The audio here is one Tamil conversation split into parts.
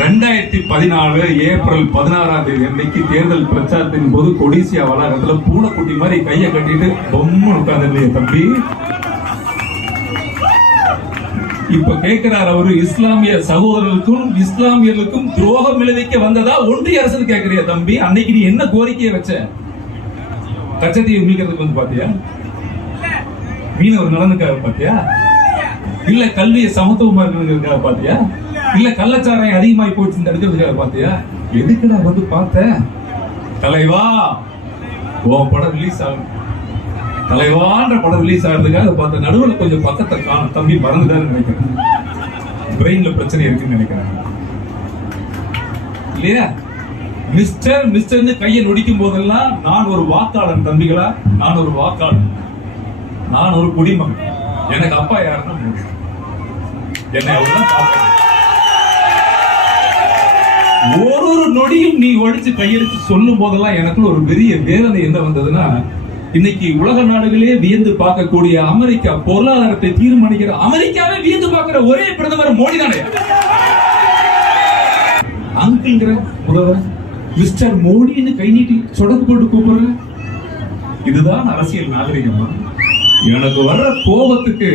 ரெண்டாயிரத்தி பதினாலு ஏப்ரல் பதினாறாம் தேதி அன்னைக்கு தேர்தல் பிரச்சாரத்தின் போது கொடிசியா வளாகத்துல பூனைக்குட்டி மாதிரி கையை கட்டிட்டு பொம்மை உட்கார்ந்து தம்பி. இப்ப கேட்கிறார் அவரு இஸ்லாமிய சகோதரர்களுக்கும் இஸ்லாமியர்களுக்கும் துரோகம் விளைவிக்க வந்ததா ஒன்றிய அரசு கேட்கிறியா தம்பி? அன்னைக்கு நீ என்ன கோரிக்கையை வச்ச? கச்சத்தீவு மீட்கிறதுக்கு வந்து பாத்தியா? மீனவர் நலனுக்காக பாத்தியா? இல்ல கல்வியை சமத்துவமா இருக்கிறதுக்காக பாத்தியா? இல்ல கள்ளச்சாராயம் அதிகமாகி போச்சு தடுக்கிறதுக்காக பாத்தியா எதுக்குடா வந்து பார்த்த? தலைவா உன் படம் ரிலீஸ் ஆகும். தலைவான்ற படம் ரிலீஸ் ஆகிறதுக்காக பார்த்த நடுவுல கொஞ்சம் பக்கத்தை காணும். தம்பி மறந்துட்டாருன்னு நினைக்கிறேன். பிரெயின்ல பிரச்சனை இருக்குன்னு நினைக்கிறேன். இல்லையா? மிஸ்டர் மிஸ்டர்னு கையை நொடிக்கும் போதெல்லாம் நான் ஒரு வாக்காளன் தம்பிகளா? நான் ஒரு வாக்காளன். நான் ஒரு குடிமகன். எனக்கு அப்பா யாருன்னா மோடி. என்னை பார்க்கணும். ஒரு நொடியும் நீ ஒழிச்சு கையெழுத்து சொல்லும் போதெல்லாம் எனக்குள்ள ஒரு பெரிய வேதனை என்ன வந்ததுன்னா இன்னைக்கு உலக நாடுகளே வியந்து பார்க்கக்கூடிய அமெரிக்கா பொருளாதாரத்தை தீர்மானிக்கிற அமெரிக்காவே வியந்து பார்க்கிற ஒரே பிரதமர் மோடி தானே? அங்கிள்ங்கிற முதல்வர் மிஸ்டர் மோடின்னு கை நீட்டி சொடக்கு போட்டு கூப்பிடுற? இதுதான் அரசியல் நாகரிகமா? எனக்கு வர்ற கோபத்துக்கு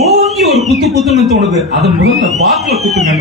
ஓங்கி ஒரு குத்து குத்துன்னு தோணுது. அதை முதல்ல வாக்குல குத்துங்க